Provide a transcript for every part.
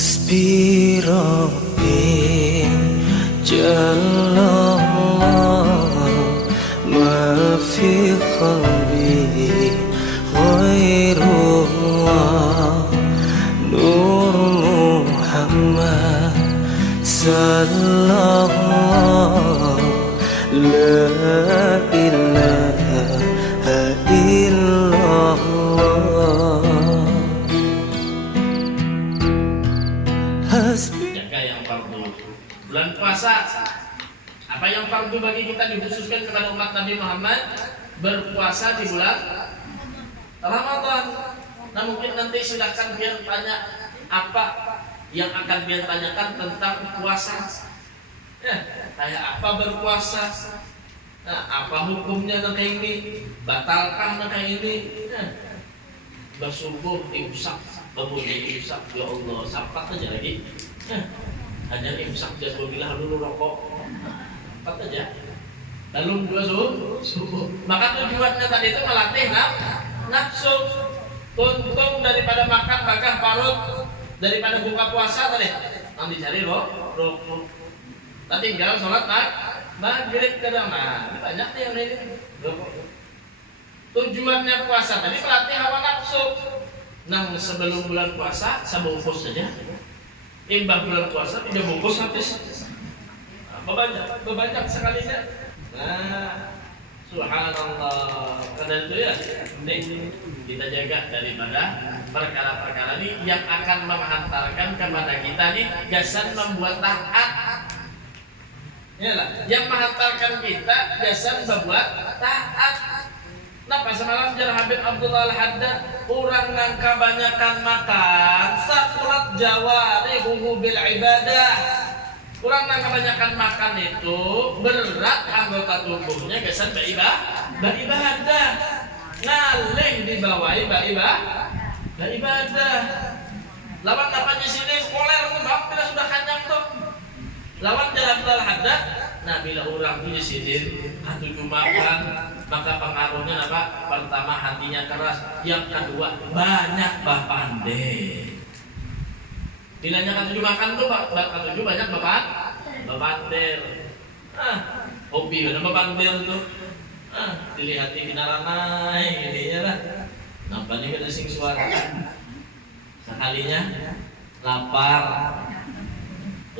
حسبي ربي جل الله ما في قلبي غير الله نور محمد صلى الله لا إله إلا الله. Jaga yang fardu. Bulan puasa, apa yang fardu bagi kita dikhususkan kepada umat Nabi Muhammad? Berpuasa di bulan Ramadan. Nah mungkin nanti silakan biar tanya apa yang akan biar tanyakan tentang puasa. Ya, kayak apa berpuasa? Nah, apa hukumnya nang kayak ini? Batalkah nang kayak ini? Nah, bersubuh imsak, kemudian imsak, ya Allah, sampat aja lagi. Nah, hanya imsak jangan bilang dulu rokok, sampat aja. Lalu dua subuh. Maka tujuannya tadi itu melatih nafsu. Tuntung daripada makan bakar parut, daripada buka puasa tadi. Nanti cari rokok. Tadi tinggal sholat maghrib kadang. Nah, banyak nih yang ini. Tujuannya puasa tadi melatih hawa nafsu. Nah, sebelum bulan puasa sebungkus saja. Imbang bulan puasa 3 bungkus habis. Nah, banyak sekalinya. Nah, subhanallah. Karena itu ya, penting kita jaga daripada perkara-perkara ini yang akan menghantarkan kepada kita nih gasan membuat taat. Yalah, yang menghantarkan kita gasan membuat taat. Napa semalam jar Habib Abdullah Al-Haddad urang nangka banyakan makan sakulat jawari bil ibadah. Urang nangka banyakan makan itu berat anggota tubuhnya gasan beribadah. Ngalih dibawahi beribadah. Lawan napanya sini koler tuh bang, bila sudah kenyang tuh. Lawan jar Abdullah Al-Haddad. Nah bila orang punya sidin katuju makan, maka pengaruhnya apa? Pertama hatinya keras, yang kedua banyak pandai. Bilanya katuju makan tuh katuju banyak bapander. Hobi mana bapander tuh. Dilihati binaranai ini ya lah. Nampaknya kita sing suara. Sekalinya lapar.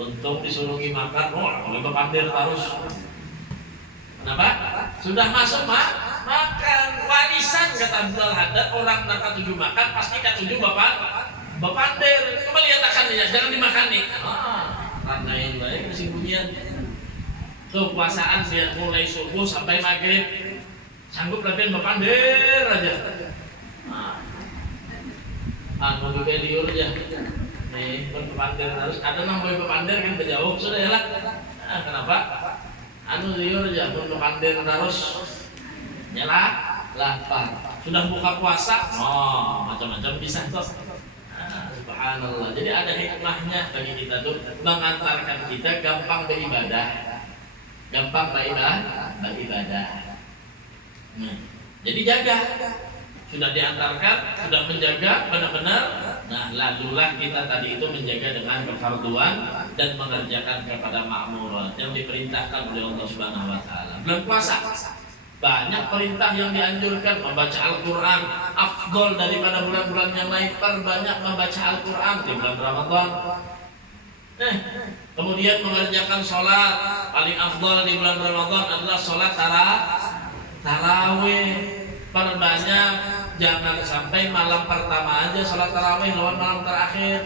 Untuk disuruhi makan, kalau bapander terus. Kenapa? Sudah masuk makan warisan kata Abdul Haddad, orang nak katuju makan pasti katuju bapander. Coba lihat akan dia, jangan dimakan nih. Karena yang lain kesimpulannya kepuasaan biar mulai subuh sampai maghrib sanggup lebih bapander aja. Anu juga liur aja. Nih berpander harus ada namanya berpander kan berjauh sudah ya lah. Kenapa? Anu liur aja berpander terus nyala lapar. Sudah buka puasa, macam-macam bisa tuh. Subhanallah. Jadi ada hikmahnya bagi kita tuh mengantarkan kita gampang beribadah. Nah, jadi jaga. Sudah diantarkan, sudah menjaga benar-benar. Nah, lalulah kita tadi itu menjaga dengan kefarduan dan mengerjakan kepada ma'murat yang diperintahkan oleh Allah Subhanahu wa taala. Bulan puasa banyak perintah yang dianjurkan, membaca Al-Qur'an afdol daripada bulan-bulan yang lain. Perbanyak membaca Al-Qur'an di bulan Ramadan. Kemudian mengerjakan sholat paling afdol di bulan Ramadan adalah sholat tarawih. Perbanyak, jangan sampai malam pertama aja sholat tarawih lawan malam terakhir.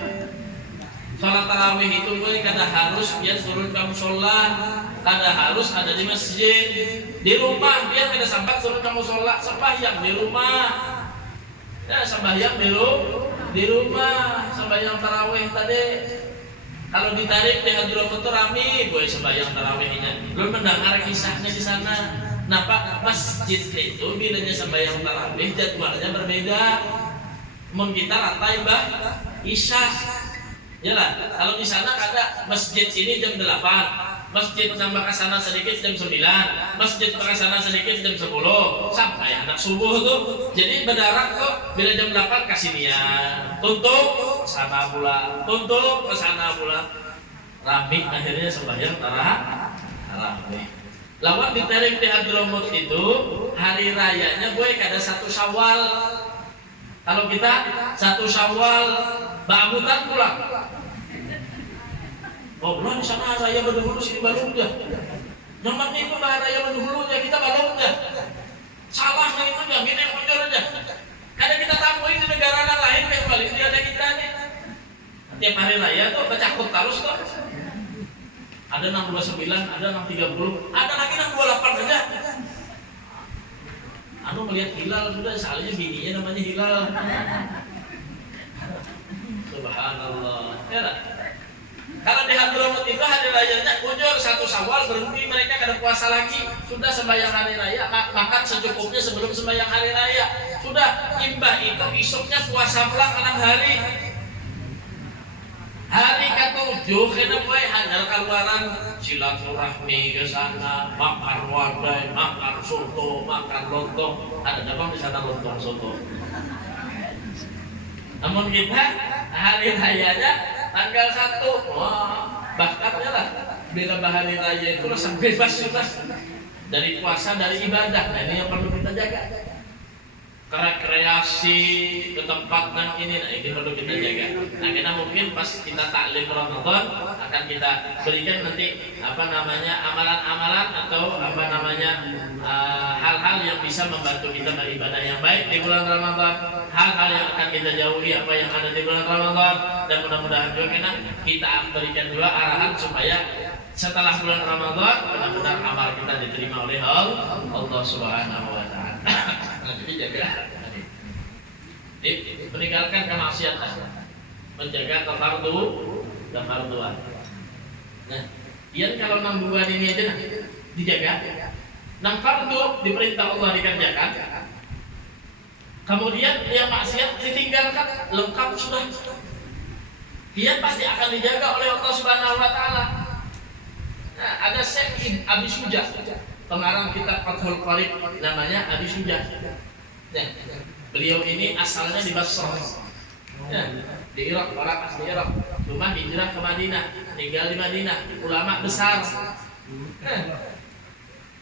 Sholat tarawih itu gue kada harus biar turun ke musola, kada harus ada di masjid, di rumah biar kada sampai turun ke musola, sembahyang di rumah. Ya sembahyang di rumah, sembahyang tarawih tadi. Kalau ditarik di Hadrotul Rami, gue sembahyang tarawihnya. Belum mendengar kisahnya di sana. Nah Pak, masjid itu bilanya sembahyang tarawih jadwalnya berbeda. Mun kita lantai Isya. Yalah, kalau di sana ada masjid ini jam 8, masjid nambah ke sana sedikit jam 9, masjid ke sana sedikit jam 10, sampai anak subuh tuh. Jadi berdarat kok bila jam 8 kasih niat untuk sana pula, tuntut ke sana pula. Rame akhirnya sembahyang tarawih. Lawan ditarik di Hadramut itu hari rayanya gue kada 1 Syawal. Kalau kita 1 Syawal ba'abutan pulang. Oh, belum di sana raya berdahulu sini balungnya. Nyaman itu bah raya berdahulunya kita balungnya. Salahnya itu jangan ini muncul aja. Kadang kita tamuin di negara lain kayak Malaysia ada kita nih. Tiap hari raya tuh kecakut terus tuh. Ada 629, ada 630, ada lagi 628 aja. Anu melihat hilal sudah, soalnya bininya namanya hilal. Subhanallah. Ya lah. Kalau di Hadramut itu hari rayanya ujur 1 Syawal berhenti mereka kada puasa lagi. Sudah sembahyang hari raya, makan secukupnya sebelum sembahyang hari raya. Sudah imbah itu isuknya puasa pulang 6 hari. Hari ke-7 kena mulai hajar keluaran silaturahmi ke sana, makan wadai, makan soto, makan lontong. Ada cabang di sana lontong soto. Namun kita hari rayanya tanggal 1, wah, bahkannya lah bila hari raya itu rasa bebas sudah dari puasa, dari ibadah. Nah ini yang perlu kita jaga. Rekreasi ke tempat yang ini, nah ini perlu kita jaga. Nah kita mungkin pas kita taklim Ramadan akan kita berikan nanti apa namanya amalan-amalan atau apa namanya hal-hal yang bisa membantu kita beribadah yang baik di bulan Ramadan, hal-hal yang akan kita jauhi apa yang ada di bulan Ramadan, dan mudah-mudahan juga kita berikan juga arahan supaya setelah bulan Ramadan benar-benar amal kita diterima oleh Allah Subhanahu wa taala. Nah, jadi jaga meninggalkan kemaksiatan, menjaga kefarduan. Nah, Ian kalau 6 bulan ini aja nah, dijaga. 6 fardu diperintah Allah dikerjakan. Kemudian yang maksiat ditinggalkan, lengkap sudah. Dia pasti akan dijaga oleh Allah Subhanahu wa taala. Nah, ada Syekh Abi Sujah, pengarang kitab Fathul Qarib namanya Abi Sujah. Nah, beliau ini asalnya di Basrah. Nah, di Irak, orang asli Irak. Cuma hijrah ke Madinah, tinggal di Madinah. Ulama besar. Nah,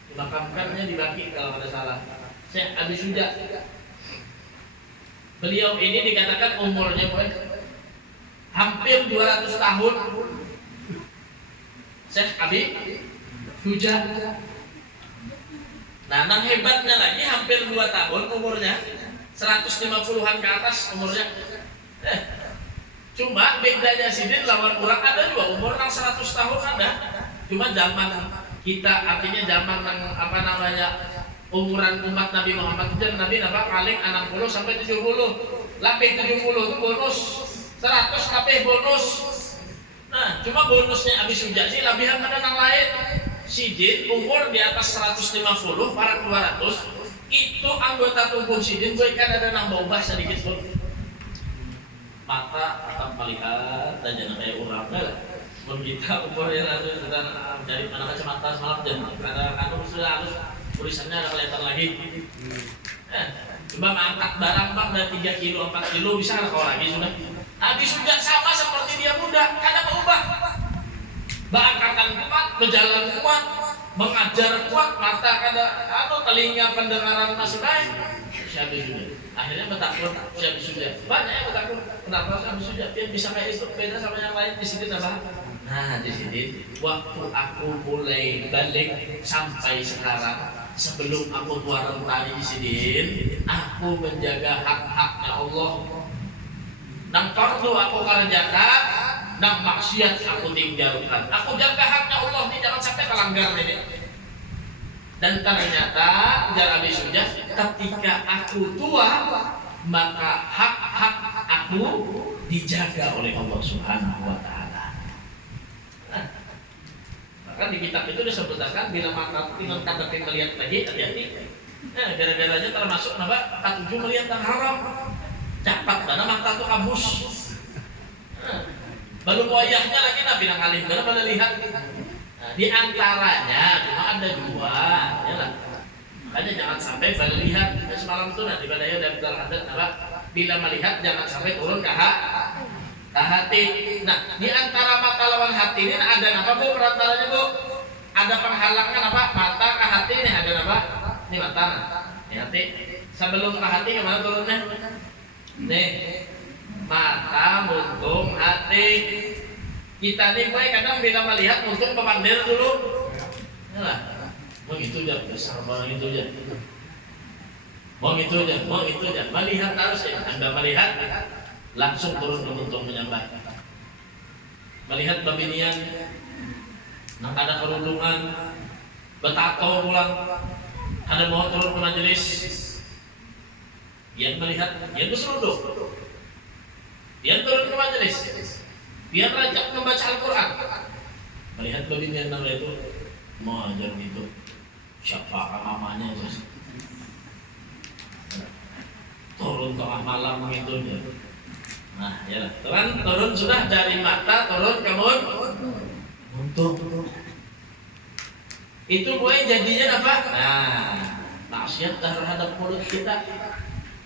dimakamkannya di Baqi kalau tidak salah. Syekh Abi Sujah. Beliau ini dikatakan umurnya hampir 200 tahun. Syekh Abi Sujah. Nah, yang hebatnya lagi hampir 2 tahun umurnya, 150-an ke atas umurnya. Cuma bedanya sidin lawan orang ada juga umur 100 tahun ada. Cuma zaman kita artinya zaman yang apa namanya umuran umat Nabi Muhammad itu Nabi paling 60 sampai 70. Lebih 70 itu bonus, 100 lebih bonus. Nah, cuma bonusnya Abi Sujah ini lebihan pada yang lain. Sidin umur di atas 150, para 200 itu anggota tubuh sidin gue kan ada nang bau bahasa sedikit pun. Mata akan melihat dan jangan kayak orang lah. Mun kita umurnya lalu sudah dari mana kacamata semalam jangan ada kanu sudah harus tulisannya ada kelihatan lagi. Coba mengangkat barang bang dari 3 kilo 4 kilo bisa kalau lagi sudah. Habis sudah sama seperti dia muda, karena berubah. Angkatan kuat, berjalan kuat, mengajar kuat, mata kada telinga pendengaran masih baik. Siapa sudah? Akhirnya bertakut, siapa sudah? Banyak yang bertakut. Kenapa siapa sudah? Dia bisa kayak itu beda sama yang lain di sini apa? Nah di sini waktu aku mulai balik sampai sekarang, sebelum aku tua renta di sini, aku menjaga hak-haknya Allah. Nang fardu aku kerjakan, nang maksiat aku tinggalkan. Aku jaga haknya Allah ini jangan sampai terlanggar ini. Dan ternyata ujar Abi Sujah, ketika aku tua maka hak-hak aku dijaga oleh Allah Subhanahu wa taala. Nah, bahkan di kitab itu disebutkan bila mata tinggal tadapi melihat lagi hati-hati. Nah, gara-garanya termasuk nama ketujuh melihat yang haram. Capat mana mata tuh kabus. Baru wayahnya lagi Nabi nang alim karena pada lihat. Nah, di antaranya cuma ada 2, ya lah. Makanya jangan sampai pada lihat semalam itu nanti pada ya dari hadat apa bila melihat jangan sampai turun ke hati. Nah, di antara mata lawan hati ini ada apa Bu perantaranya Bu? Ada penghalangnya apa? Mata ke hati ini ada apa? Ini mata, ini hati. Sebelum ke hati kemana turunnya? Nih, mata, muntung, hati. Kita nih boy kadang bila melihat muntung pemandir dulu. Nah, mau gitu aja, besar banget itu aja. Mau gitu aja, mau itu aja. Melihat harus ya. Anda melihat langsung turun ke muntung menyambar. Melihat babinian, nang ada kerudungan, betato pulang, ada mau turun ke majelis. Dia melihat, dia berseruduk. Dia turun ke majelis. Dia rajak membaca Al-Quran. Melihat babinian namanya itu, mau ajar gitu. Siapa namanya itu? Turun tengah malam gitu ya. Nah, ya, turun sudah dari mata turun ke muntung. Itu boy jadinya apa? Nah, maksiat terhadap mulut kita.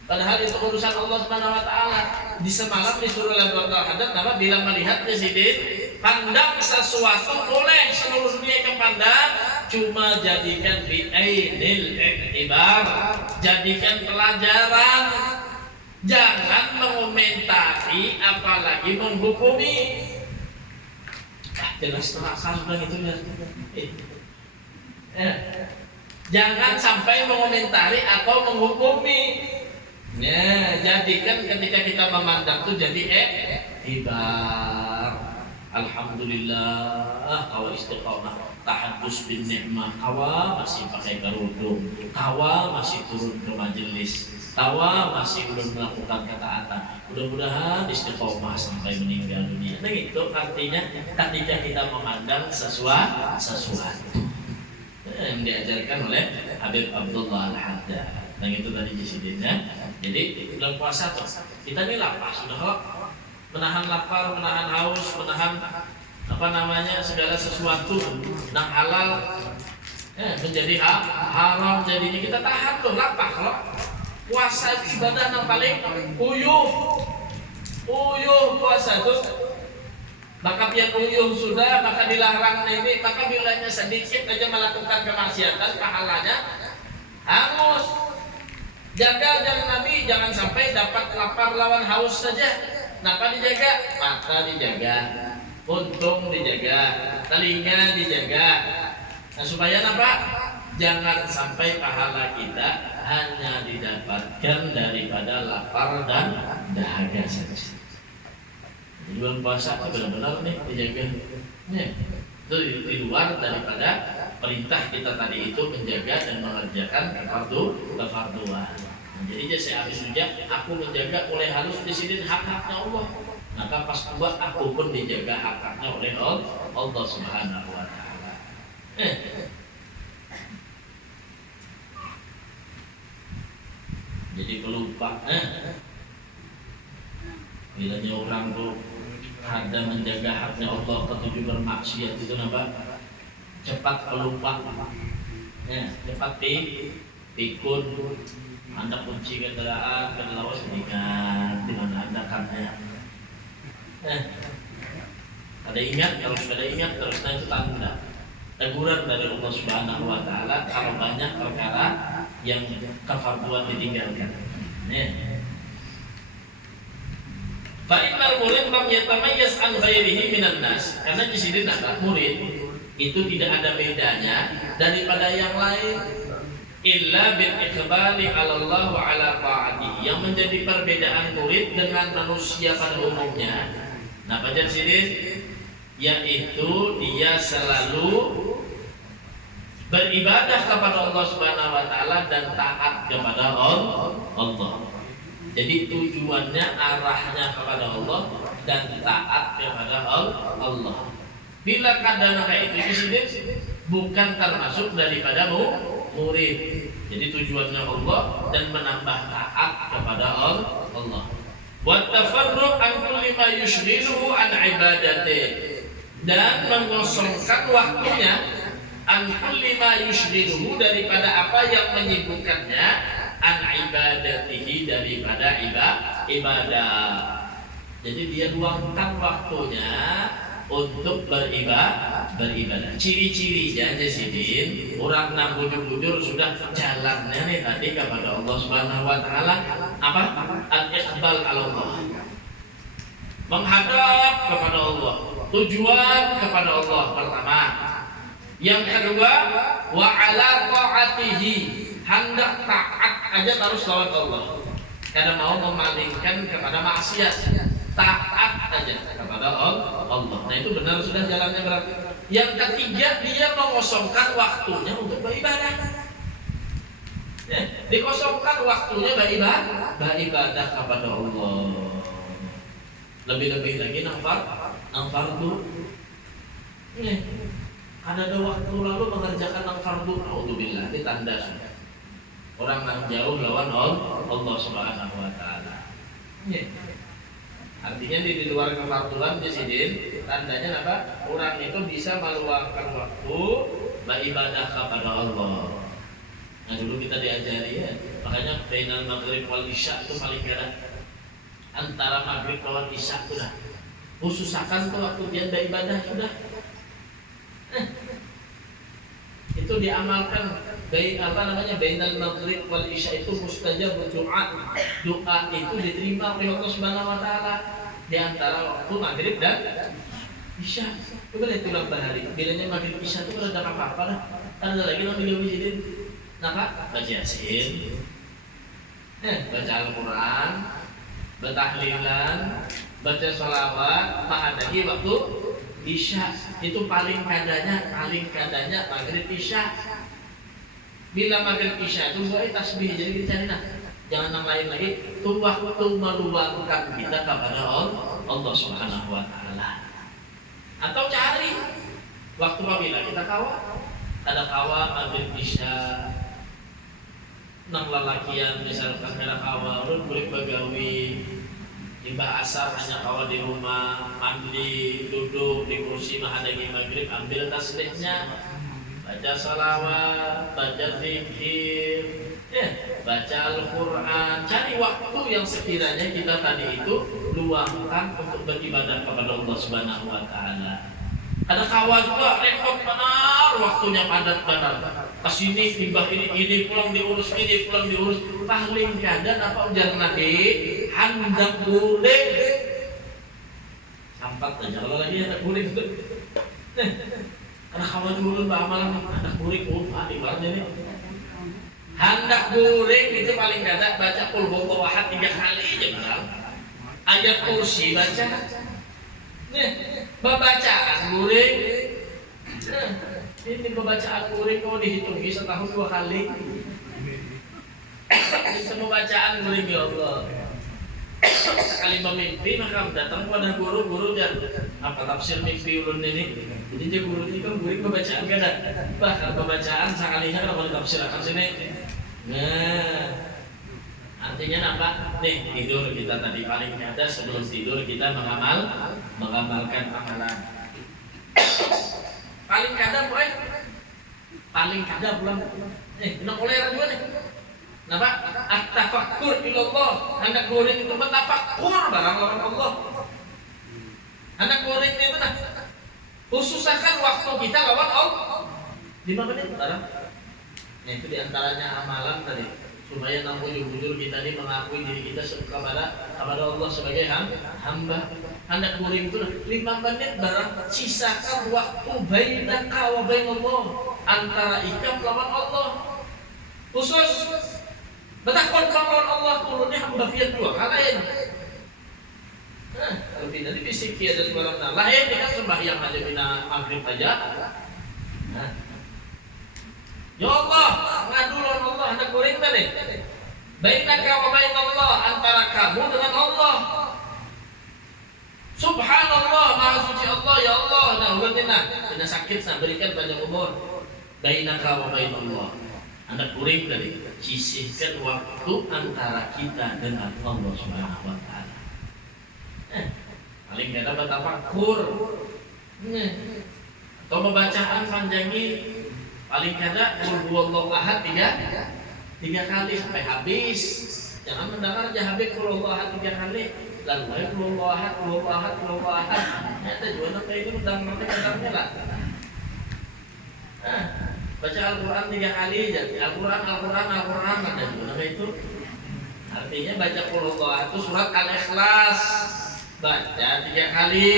Padahal itu urusan Allah Subhanahu wa taala. Di semalam disuruh oleh Allah terhadap apa? Bila melihat presiden pandang sesuatu oleh seluruh dunia yang pandang, cuma jadikan bi'ainil iktibar, jadikan pelajaran. Jangan mengomentari apalagi menghukumi. Jelas terasa sudah itu ya. Jangan sampai mengomentari atau menghukumi. Ya, jadikan ketika kita memandang itu jadi iktibar. Alhamdulillah, kawa istiqamah, tahadus bin ni'mah, kawa masih pakai kerudung, kawa masih turun ke majelis, kawa masih belum melakukan ketaatan. Mudah-mudahan istiqamah sampai meninggal dunia. Nah itu artinya ketika kita memandang sesuatu yang diajarkan oleh Habib Abdullah Al-Haddad. Nah itu tadi disebutnya. Jadi bulan puasa tuh kita ini lapar sudah kok, menahan lapar, menahan haus, menahan apa namanya segala sesuatu yang halal menjadi haram, jadinya kita tahan tuh lapar loh. Puasa itu ibadah yang paling uyuh puasa tuh. Maka biar uyuh sudah, maka dilarang ini, maka bilanya sedikit aja melakukan kemaksiatan, pahalanya hangus. Jaga jangan Nabi, jangan sampai dapat lapar lawan haus saja. Kenapa dijaga? Mata dijaga, untung dijaga, telinga dijaga. Nah supaya apa? Jangan sampai pahala kita hanya didapatkan daripada lapar dan dahaga saja. Di bulan puasa itu benar-benar nih dijaga. Nih, itu di luar daripada perintah kita tadi itu menjaga dan mengerjakan kefarduan. Nah, jadi saya habis ujian, aku menjaga oleh halus di sini hak-haknya Allah. Maka pas buat aku pun dijaga hak-haknya oleh Allah Subhanahu wa taala. Jadi pelupa. Bilanya orang tuh ada menjaga haknya Allah ketujuh bermaksiat itu apa? Cepat pelupa. Cepat pikun. Anda kunci kendaraan, lawas ingat di mana Anda karena. Ada ingat, kalau sudah ingat terus itu tanda teguran dari Allah Subhanahu wa taala kalau banyak perkara yang kefarduan ditinggalkan. Fa innal murid lam yatamayyaz an ghairihi minan nas. Karena di sini murid itu tidak ada bedanya daripada yang lain. Illa bil iqbali 'ala Allah wa 'ala ta'atihi. Yang menjadi perbedaan murid dengan manusia pada umumnya. Nah, pada sini yaitu dia selalu beribadah kepada Allah Subhanahu wa taala dan taat kepada Allah. Jadi tujuannya arahnya kepada Allah dan taat kepada Allah. Bila kadang kayak itu di sini bukan termasuk daripada murid. Jadi tujuannya Allah dan menambah taat kepada Allah. Wa tafarruq an kulli ma yushghiluhu an ibadati. Dan mengosongkan waktunya an kulli ma yushghiluhu daripada apa yang menyibukkannya an ibadatihi daripada ibadah. Jadi dia luangkan waktunya untuk beribadah. Ciri-cirinya Jasidin, orang nang bujur-bujur sudah jalannya nih tadi kepada Allah Subhanahu wa taala apa? Al-iqbal ala Allah. Menghadap kepada Allah, tujuan kepada Allah pertama. Yang kedua, wa ala taatihi, hendak taat aja harus lawan Allah. Karena mau memalingkan kepada maksiat, taat aja kepada Allah. Nah itu benar sudah jalannya berarti. Yang ketiga, dia mengosongkan waktunya untuk beribadah. Ya, dikosongkan waktunya beribadah kepada Allah. Lebih-lebih lagi nang fardu. Ada waktu lalu mengerjakan nang fardu. Alhamdulillah, ini tanda sudah. Orang yang jauh lawan Allah Subhanahu wa taala. Artinya di luar kefarduan Jasidin, tandanya apa? Orang itu bisa meluangkan waktu beribadah kepada Allah. Nah dulu kita diajari ya, makanya bainal maghrib wal isya itu paling kira antara maghrib lawan isya sudah. Khususakan tuh waktu dia beribadah sudah. Itu diamalkan. Bainal maghrib wal isya itu mustajab doa. Doa itu diterima oleh Allah Subhanahu wa taala di antara waktu maghrib dan isya. Coba lihat ulang bahari. Bilanya maghrib isya itu ada apa-apa dah. Ada lagi yang beliau Jasidin. Napa? Baca Yasin. Baca Al-Qur'an, bertahlilan, baca sholawat, mahadagi waktu isya. Itu paling kadanya maghrib isya. Bila maghrib isya itu buat tasbih, jadi kita cari jangan yang lain lagi. Itu waktu meluangkan kita kepada Allah Subhanahu wa taala. Atau cari waktu apabila kita ada maghrib isya nang lalakian misalkan ada urut boleh bagawi tiba asar hanya di rumah mandi duduk di kursi menghadapi maghrib, ambil tasbihnya, baca salawat, baca zikir, baca Al-Quran. Cari waktu yang sekiranya kita tadi itu luangkan untuk beribadah kepada Allah Subhanahu wa taala. Ada kawan juga repot benar, waktunya padat benar. Kesini tiba ini pulang diurus, paling kadang apa ujar Nabi, hendak guling. Sampat aja kalau lagi hendak guling itu. Karena kawan dulu amalan hendak guling, ibaratnya nih. Hendak guling itu paling kadang baca qul huwallahu ahad 3 kali aja benar. Ayat kursi baca. Pembacaan guring. Ini pembacaan guring kalau dihitung setahun 2 kali. Semua bacaan guring ya Allah. Sekali memimpi maka datang pada guru dan apa tafsir mimpi ulun ini. Jadi dia guru ini kan guring pembacaan kan ada. Bahkan pembacaan sekalinya kalau ditafsirkan sini. Nah, artinya apa? Nih tidur kita tadi paling ada sebelum tidur kita mengamalkan amalan. Paling kadang bulan. Nak kolera juga nih. Napa? At-tafakkur ilallah. Hendak guring itu mentafakkur barang lawan Allah. Hendak guring itu khususakan waktu kita lawan Allah. 5 menit barang. Nah itu diantaranya amalan tadi. Supaya nang bujur-bujur kita ini mengakui diri kita kepada Allah sebagai hamba. Hendak guring itu 5 menit barang, sisakan waktu bainaka wa bainallah, antara ikam lawan Allah. Khusus betakon lawan Allah turunnya hamba pian 2 kali. Kalau tidak dibisiki ada suara lain kan sembahyang aja bina maghrib aja. Ya Allah, ngadu lawan Allah hendak guring tadi. Bainaka wa bainallah, antara kamu dengan Allah. Subhanallah, maha suci Allah, ya Allah. Nah, kena sakit, berikan banyak umur. Bainaka wa bainallah, hendak guring tadi. Sisihkan waktu antara kita dengan Allah Subhanahu wa taala. Paling kada bertafakkur. Atau pembacaan panjangi paling kada qul huwallahu ahad 3 kali sampai habis. Jangan mendengar aja habis qul huwallahu ahad 3 kali. lalu ada juga nanti itu udah nanti katanya lah. Baca Al-Quran 3 kali jadi Al-Quran ada juga itu. Artinya baca Qul Huwallahu itu surat Al-Ikhlas baca 3 kali.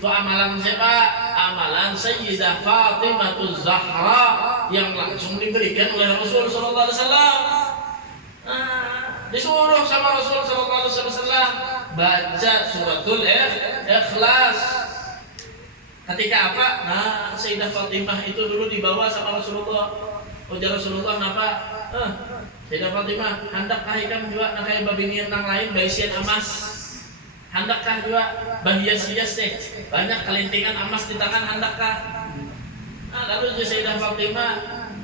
Itu amalan siapa? Amalan Sayyidah Fatimah Zahra yang langsung diberikan oleh Rasul sallallahu alaihi wasallam. Disuruh sama Rasul sallallahu alaihi wasallam baca suratul Ikhlas. Ketika apa? Nah, Sayyidah Fatimah itu dulu dibawa sama Rasulullah. Ujar Rasulullah napa? Sayyidah Fatimah, handakkah ikam juga kayak babinian nang lain baisian emas? Handakkah juga bahias-hias teh? Banyak kelintingan emas di tangan handakkah? Nah, lalu Sayyidah Fatimah,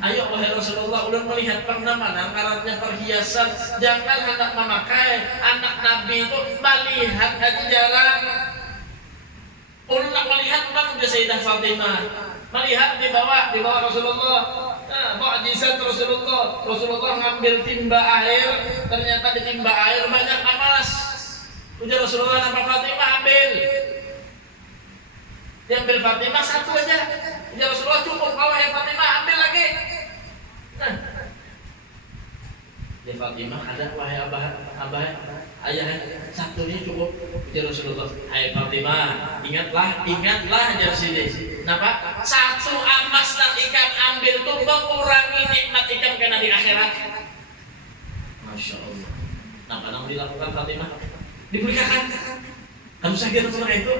ayo wahai Rasulullah, ulun melihat pernah mana karatnya perhiasan, jangan hendak memakai. Anak Nabi itu melihat aja jarang. Ulun nak melihat bang Sayyidah Fatimah, melihat di bawah Rasulullah. Mukjizat Rasulullah ngambil timba air, ternyata di timba air banyak emas. Ujar Rasulullah, nama Fatimah ambil. Diambil Fatimah satu aja. Ujar Rasulullah, cukup kalau yang Fatimah ambil lagi. Ya Fatimah ada wahai abah ayah satunya cukup. Ujar Rasulullah, hai Fatimah, ingatlah aja sini. Kenapa? Satu emas dan ikan ambil tuh mengurangi nikmat ikan kena di akhirat. Masya Allah. Kenapa yang dilakukan Fatimah? Diberikan. Kamu sakit tentang itu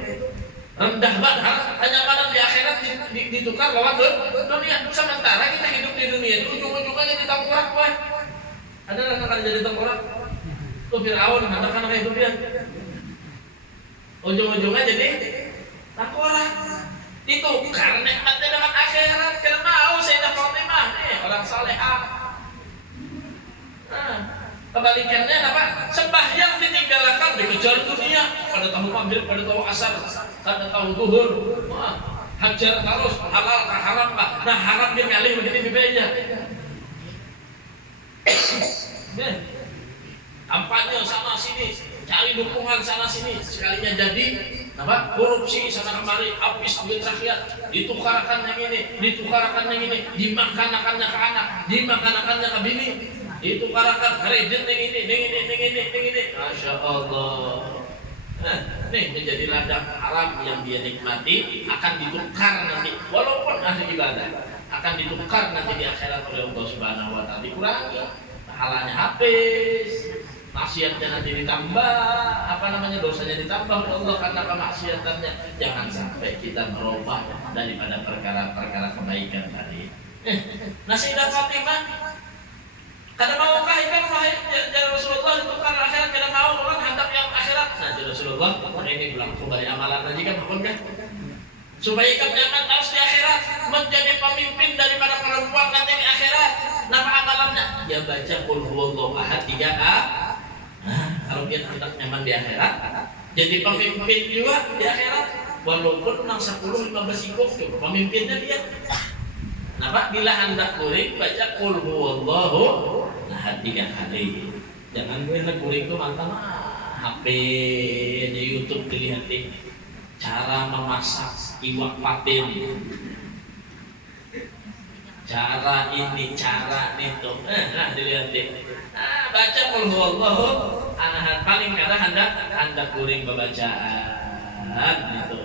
rendah banget. Hanya pada di akhirat ditukar lawan dunia. Sementara kita hidup di dunia itu ujung-ujungnya jadi tengkorak, boy. Ada yang akan jadi tengkorak. Tuh Fir'aun mengatakan kayak itu dia. Ujung-ujungnya jadi tengkorak. Ditukar nikmatnya dengan akhirat. Karena mau Sayyidah Fatimah orang salehah. Kebalikannya apa? Sembahyang ditinggalkan dikejar dunia. Pada tahu maghrib, pada tahu asar, pada tahu zuhur. Hajar terus halal kah haram kah? Nah haram dia ngalih begini bibirnya. Kampanye sana sini, cari dukungan sana sini, sekalinya jadi apa? Korupsi sana kemari, habis duit rakyat, ditukarkan yang ini, dimakan-makannya ke anak, dimakan-makannya ke bini, ditukarkan kredit yang ini. Masya Allah. Nah, nih menjadi ladang haram yang dia nikmati akan ditukar nanti, walaupun ahli ibadah akan ditukar nanti di akhirat oleh Allah Subhanahu Wa Taala, dikurangi, pahalanya habis. Maksiatnya nanti ditambah, dosanya ditambah oleh Allah karena kemaksiatannya. Jangan sampai kita merubah daripada perkara-perkara kebaikan tadi. Nah, Sayyidah Fatimah, kada maukah ikan ya Rasulullah ditukar akhirat, kada mau orang hendak yang akhirat. Nah, ya Rasulullah, ini berlangsung dari amalan aja kan, bukan kan? Supaya ikan jangan harus di akhirat menjadi pemimpin daripada perempuan nanti di akhirat. Nama amalannya? Ya baca Qul Huwallahu Ahad 3 kali. Kalau dia hendak nyaman di akhirat, jadi pemimpin juga di akhirat, walaupun 10-15 ikut cukup pemimpinnya dia. Kenapa? Bila hendak kuring baca Qul Huwallahu Ahad 3 kali. Jangan gue hendak kuring tuh mantan HP di YouTube dilihatin cara memasak iwak patin, cara ini, cara itu, dilihatin. Baca Qul Huwallahu Ahad, paling kada hendak kuring bacaan gitu.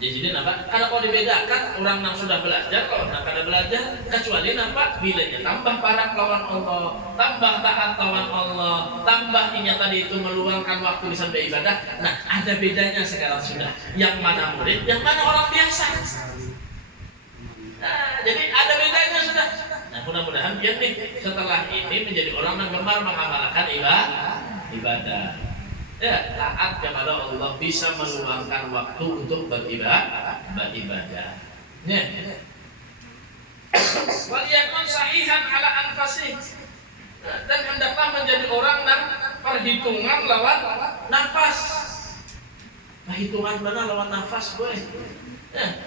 Jadi apa? Karena kalau dibedakan orang yang sudah belajar, kalau nak kada belajar, kecuali nampak bilanya tambah parah lawan Allah, tambah taat lawan Allah, tambah ini tadi itu meluangkan waktu di sampai ibadah. Nah, ada bedanya sekarang sudah. Yang mana murid, yang mana orang biasa. Nah, jadi ada bedanya sudah. Nah, mudah-mudahan dia nih setelah ini menjadi orang yang gemar mengamalkan ibadah. Ya, taat kepada Allah, bisa meluangkan waktu untuk beribadah. Ya. Wal yakun sahihan ala anfasih. Dan hendaklah menjadi orang yang perhitungan lawan nafas. Perhitungan mana lawan nafas, boy.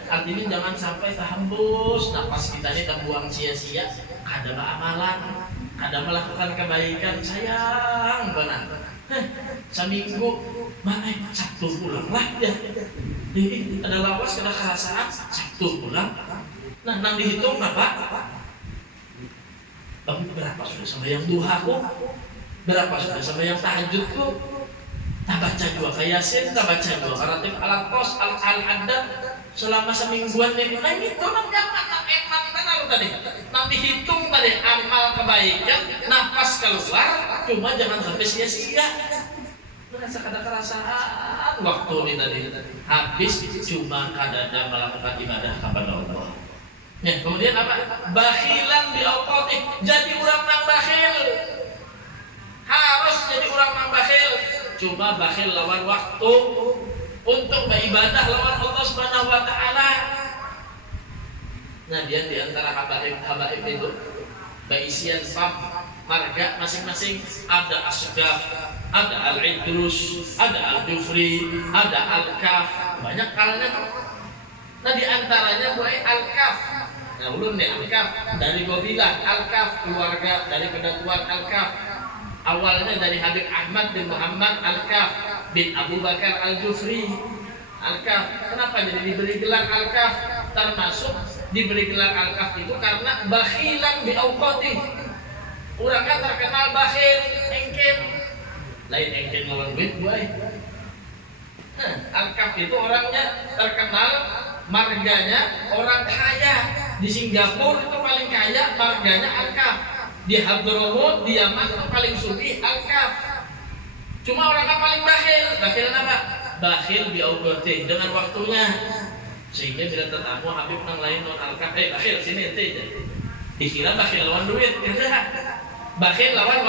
Artinya jangan sampai terhembus nafas kita ini terbuang sia-sia, ada amalan. Ada melakukan kebaikan, sayang benar. Seminggu mana Sabtu pulang lah ya. Ada lawas kena kerasaan Sabtu pulang. Nah, nang dihitung apa? Tapi berapa sudah sembahyang duhaku? Berapa sudah sembahyang tahajudku? Tak baca juga kayak Yasin, tak baca juga Karatib Al-Qos, Al-Haddad selama semingguan ini. Nah itu nang eman benar tadi. Nang dihitung tadi amal kebaikan, nafas keluar, cuma jangan sampai sia-sia. Merasa kada kerasaan waktu ini tadi habis cuma kadang melakukan ibadah kepada Allah. Ya, kemudian apa? Bakhilan bi auqatih. Jadi orang nang bakhil. Harus jadi orang nang bakhil. Cuma bakhil lawan waktu untuk beribadah lawan Allah Subhanahu wa taala. Nah, dia di antara habaib itu baisian pam marga masing-masing, ada Asgaf, ada Al-Idrus, ada Al-Jufri, ada Al-Kaf. Banyak kalanya tuh. Nah, di antaranya mulai Al-Kaf. Nah, ulun nih Al-Kaf dari Gobilah, Al-Kaf keluarga dari kedatuan Al-Kaf. Awalnya dari Habib Ahmad bin Muhammad Al-Kaf bin Abu Bakar Al-Jufri. Al-Kaf, kenapa jadi diberi gelar Al-Kaf? Termasuk diberi gelar Al-Kaf itu karena bakhilan bi auqatih. Orang kan terkenal bakhil, engken. Lain engken lawan duit boy. Nah, Al-Kaf itu orangnya terkenal, marganya orang kaya. Di Singapura itu paling kaya, marganya Al-Kaf. Di Hadramut, di Yaman itu paling sugih Al-Kaf. Cuma orangnya paling bakhil. Bakhil apa? Bakhil bi auqatih, dengan waktunya. Sehingga bila tetamu Habib nang lain non Al-Kaf, bakhil sini ente aja. Dikira bakhil lawan duit, bakhil lawan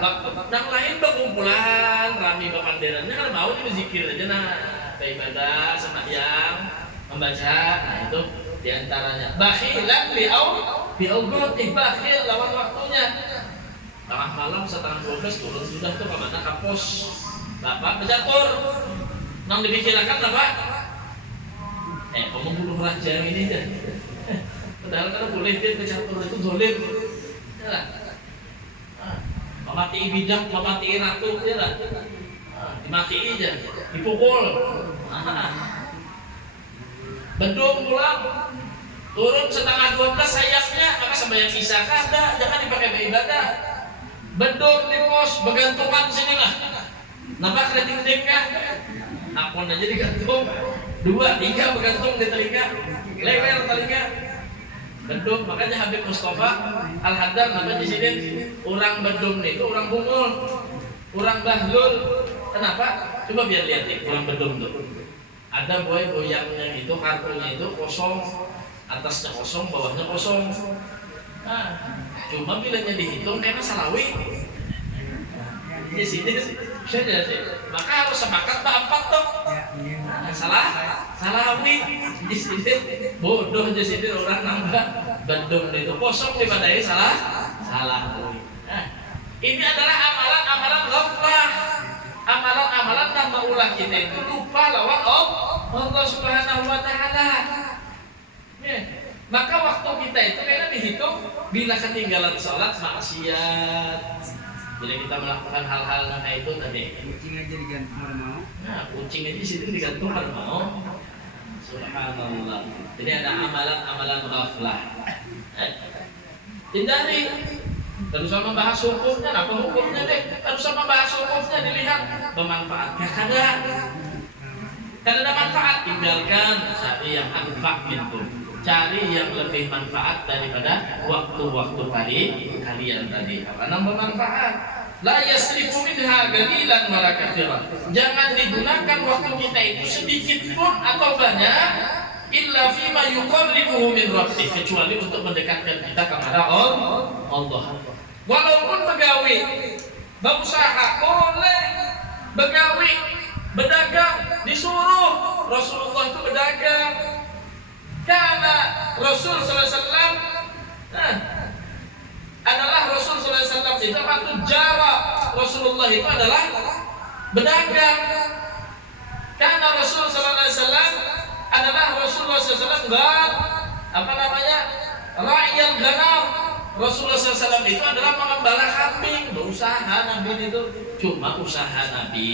waktu. Nang lain berkumpulan, rami bapanderannya kan mau ini zikir aja nah, ibadah, sembahyang, membaca, nah itu diantaranya. Bakhilan bi auqatih, bakhil lawan waktunya. Tengah malam setengah 12 turun sudah tuh kemana kapos. Bapak bejakur. Nang dibicarakan apa? Kamu bunuh raja ini aja. Padahal kan boleh dia bejakur itu zolim. Ya. Memati bidang, memati ratu, ya lah. Dimati aja, dipukul. Bedung pulang, turun setengah 12 sayapnya, maka sembahyang isya kada, jangan dipakai beribadah. Bedung di pos, begantungan sinilah. Nampak keriting dekah, akun aja digantung, 2, 3 begantung di telinga, lewer telinga. Bedung, makanya Habib Mustafa Al-Haddad namanya di sini orang bedung itu orang bungul, orang bahlul. Kenapa? Coba biar lihat nih orang bedung tuh. Ada goyangnya itu, kartunya itu kosong, atasnya kosong, bawahnya kosong. Nah, cuma bilanya dihitung karena salawi. Di sini saja sih. Maka harus sepakat empat tuh. Salawi di sini bodoh di sini orang nambah bedung itu kosong dibandai salawi. Nah, ini adalah amalan-amalan ghaflah, amalan-amalan nama ulah kita itu lupa lawan Allah Subhanahu wa taala. Maka waktu kita itu karena dihitung bila ketinggalan sholat maksiat. Bila kita melakukan hal-hal kayak itu tadi. Kucing aja digantung harimau. Nah, kucing aja di situ digantung harimau. Subhanallah. Jadi ada amalan-amalan ghaflah. Hindari. Terus sama membahas hukumnya, apa hukumnya deh? Terus sama membahas hukumnya dilihat bermanfaatnya kada. Kada ada manfaat, tinggalkan cari yang anfa minkum. Cari yang lebih manfaat daripada waktu-waktu kalian tadi. Apa nama bermanfaat? La yasrifu minha qalilan wa la katsiran. Jangan digunakan waktu kita itu sedikit pun atau banyak illa fima yuqarribuhu min rabbih, kecuali untuk mendekatkan kita kepada Allah. Walaupun begawi, berusaha boleh, begawi, berdagang disuruh. Rasulullah itu berdagang. Karena Rasul sallallahu alaihi wasallam adalah Rasul sallallahu alaihi wasallam itu apa tuh jara. Rasulullah itu adalah berdagang. Karena Rasul sallallahu alaihi wasallam adalah Rasulullah sallallahu alaihi wasallam apa namanya? Ra'yal ghanam. Rasulullah SAW itu adalah pengembala kambing, berusaha Nabi itu. Cuma usaha Nabi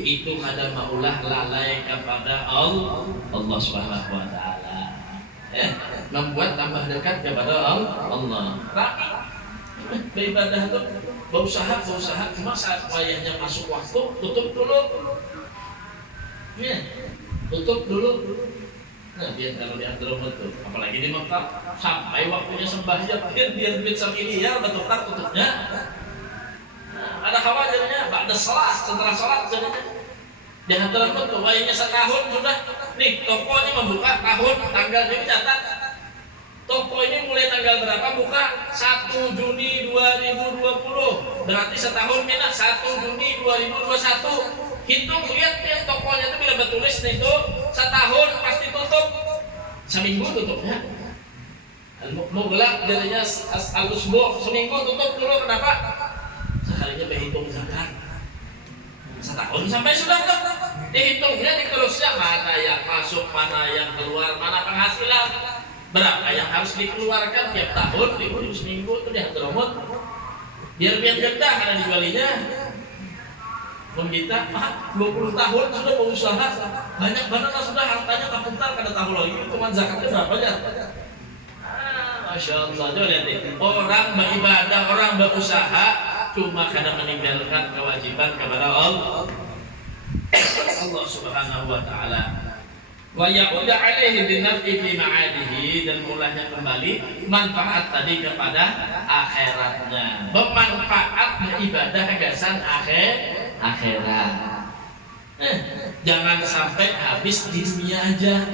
itu kadang maulah lalai kepada Allah Subhanahu Wa Taala, membuat tambah dekat kepada Allah. Rapi beribadah itu berusaha, cuma saat wayahnya masuk waktu tutup dulu, tutup dulu. Nah, biar kalau di Andromet tuh, apalagi di Mekah, sampai waktunya sembahyang, dia duit semiliar, betul-betul tutupnya. Nah, ada khawatirnya, ba'da salat, setelah salat jadinya. Di Andromet tuh, wayahnya setahun sudah. Nih, toko ini membuka tahun, tanggal ini catat. Toko ini mulai tanggal berapa buka? 1 Juni 2020. Berarti setahun minat 1 Juni 2021. Hitung lihat tokonya itu bila bertulis itu setahun pasti tutup, seminggu tutupnya. Mau gelap jadinya al-usbu, seminggu tutup dulu. Kenapa? Sekalinya berhitung zakat. Setahun sampai sudah tuh dihitungnya, diterusnya mana yang masuk, mana yang keluar, mana penghasilan, berapa yang harus dikeluarkan tiap tahun, dihitung seminggu itu diatur biar gede karena dijualinya. Kita 20 tahun sudah berusaha, banyak banget lah sudah hartanya terputar kada tahu lagi cuma zakatnya berapa aja. Masya Allah, lihat orang beribadah, orang berusaha, cuma kada meninggalkan kewajiban kepada Allah Subhanahu Wa Taala. Wa ya'udu alaihi binaf'i fi ma'adihi, dan mulanya kembali manfaat tadi kepada akhiratnya, bermanfaat beribadah gasan akhirat. Jangan sampai habis di dunia aja,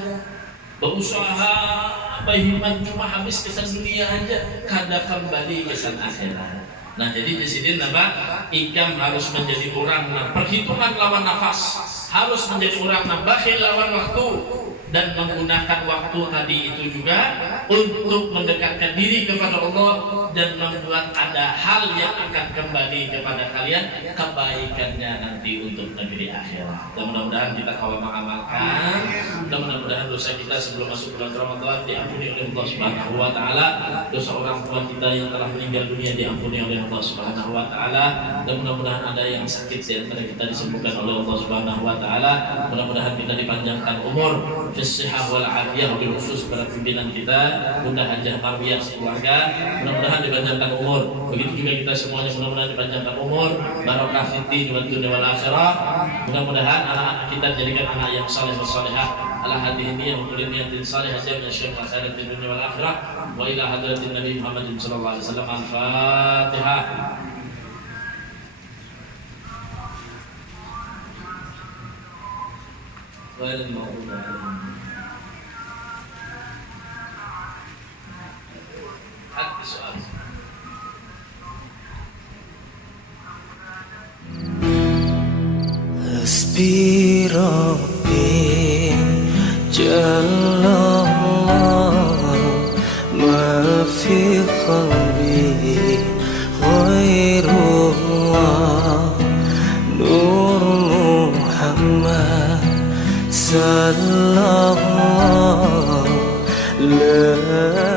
berusaha berhimmat cuma habis kesan dunia aja, kada kembali kesan akhirat. Nah, jadi di sini ikam harus menjadi orang perhitungan lawan nafas, harus menjadi orang bakhil lawan waktu, dan menggunakan waktu tadi itu juga untuk mendekatkan diri kepada Allah dan membuat ada hal yang akan kembali kepada kalian kebaikannya nanti untuk negeri akhirat. Dan mudah-mudahan kita kalau mengamalkan, dan mudah-mudahan dosa kita sebelum masuk bulan Ramadan diampuni oleh Allah Subhanahu Wa Taala, dosa orang tua kita yang telah meninggal dunia diampuni oleh Allah Subhanahu Wa Taala, dan mudah-mudahan ada yang sakit di antara kita disembuhkan oleh Allah Subhanahu Wa Taala. Mudah-mudahan kita dipanjangkan umur, fisihah wal afiyah, bil khusus pada pimpinan kita Bunda Hajah Marwiyah sekeluarga, mudah-mudahan dipanjangkan umur. Begitu juga kita semuanya mudah-mudahan dipanjangkan umur, barokah fid wal dunya wal akhirah. Mudah-mudahan anak-anak kita dijadikan anak yang saleh dan salehah, ala hadhihi niyyah wa kulli niyatin salihah jami'a syai'in khairat fid dunya wal akhirah, wa ila hadratin Nabi Muhammadin sallallahu alaihi wasallam. Al-Fatihah. غير المغضوب عليهم. حد سؤال. حسبي ربي جل الله ما في قلبي غير الله نور محمد صلى الله لا